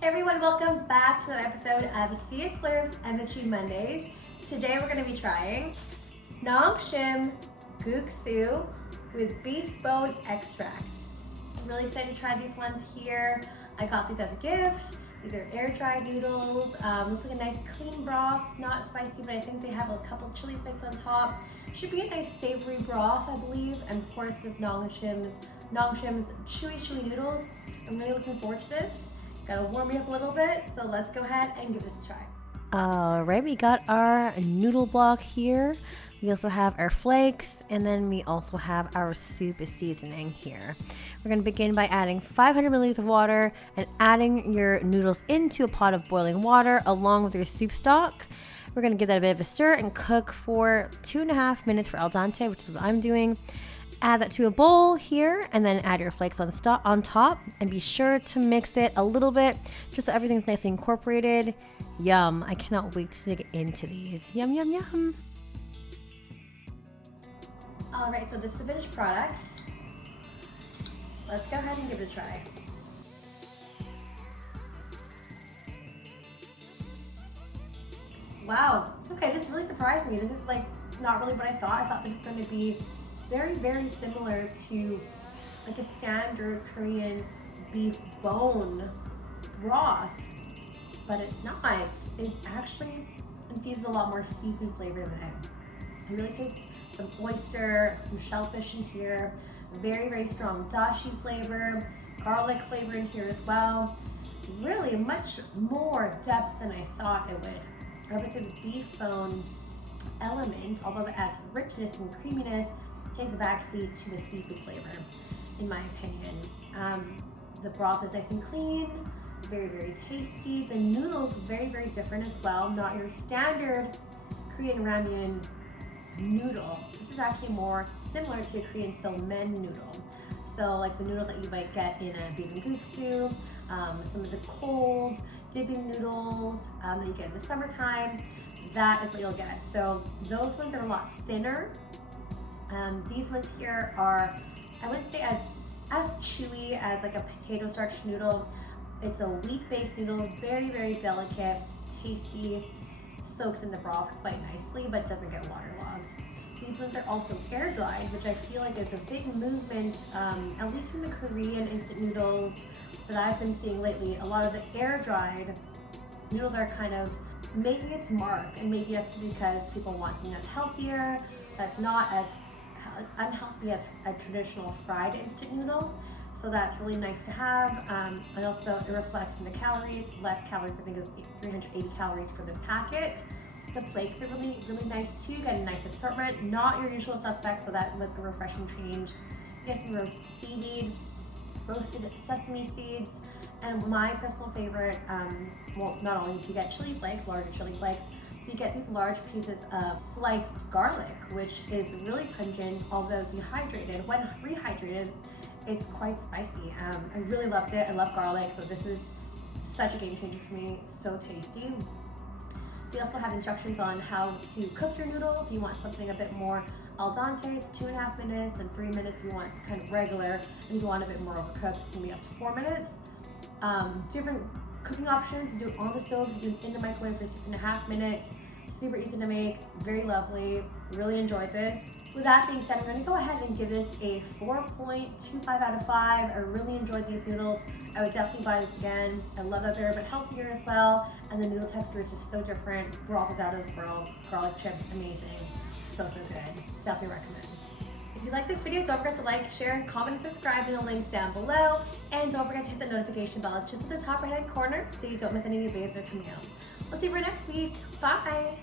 Hey everyone, welcome back to another episode of CS Slurps MSG Mondays. Today we're going to be trying NONGSHIM GUKSU with beef bone extract. I'm really excited to try these ones here. I got these as a gift. These are air-dried noodles. Looks like a nice clean broth, not spicy, but I think they have a couple chili flakes on top. Should be a nice savory broth, I believe, and of course with NONGSHIM's chewy noodles. I'm really looking forward to this. Gotta warm me up a little bit, so let's go ahead and give this a try. Alright, we got our noodle block here. We also have our flakes, and then we also have our soup seasoning here. We're going to begin by adding 500 milliliters of water and adding your noodles into a pot of boiling water along with your soup stock. We're going to give that a bit of a stir and cook for 2.5 minutes for al dente, which is what I'm doing. Add that to a bowl here and then add your flakes on top, and be sure to mix it a little bit just so everything's nicely incorporated. Yum, I cannot wait to dig into these. Yum, yum, yum. All right, so this is the finished product. Let's go ahead and give it a try. Wow, okay, this really surprised me. This is like not really what I thought. I thought this was going to be very similar to like a standard Korean beef bone broth, but it's not. It actually infuses a lot more seafood flavor in it. I really taste some oyster, some shellfish in here, very strong dashi flavor, garlic flavor in here as well. Really much more depth than I thought it would. I would say the beef bone element, although it adds richness and creaminess, takes a backseat to the seafood flavor, in my opinion. The broth is nice and clean, very tasty. The noodles very different as well. Not your standard Korean ramen noodle. This is actually more similar to a Korean SOMEN noodle. So like the noodles that you might get in a NONGSHIM GUKSU, some of the cold dipping noodles that you get in the summertime, that is what you'll get. So those ones are a lot thinner. These ones here are, I wouldn't say as chewy as like a potato starch noodle. It's a wheat-based noodle, very delicate, tasty, soaks in the broth quite nicely, but doesn't get waterlogged. These ones are also air-dried, which I feel like is a big movement, at least in the Korean instant noodles that I've been seeing lately. A lot of the air-dried noodles are kind of making its mark, and maybe that's because people want something that's healthier, that's not as unhealthy as a traditional fried instant noodle. So that's really nice to have. And also it reflects in the calories, less calories. I think it was 380 calories for this packet. The flakes are really nice too. Get a nice assortment, not your usual suspects, so that was a refreshing change. You get some roasted seaweed, roasted sesame seeds, and my personal favorite, well, not only do you get chili flakes, larger chili flakes, you get these large pieces of sliced garlic, which is really pungent, although dehydrated. When rehydrated, it's quite spicy. I really loved it. I love garlic, so this is such a game changer for me. So tasty. We also have instructions on how to cook your noodle. If you want something a bit more al dente, it's 2.5 minutes, and 3 minutes if you want kind of regular, and if you want a bit more overcooked, it's gonna be up to 4 minutes. Different cooking options. You do it on the stove, you do it in the microwave for 6.5 minutes. Super easy to make, very lovely. Really enjoyed this. With that being said, I'm going to go ahead and give this a 4.25 out of 5. I really enjoyed these noodles. I would definitely buy this again. I love that they're a bit healthier as well, and the noodle texture is just so different. Broth is out of this world. Garlic chips, amazing. So good. Definitely recommend. If you like this video, don't forget to like, share, comment, and subscribe in the link down below. And don't forget to hit the notification bell just at the top right-hand corner so you don't miss any new videos that are coming out. We'll see you for next week. Bye!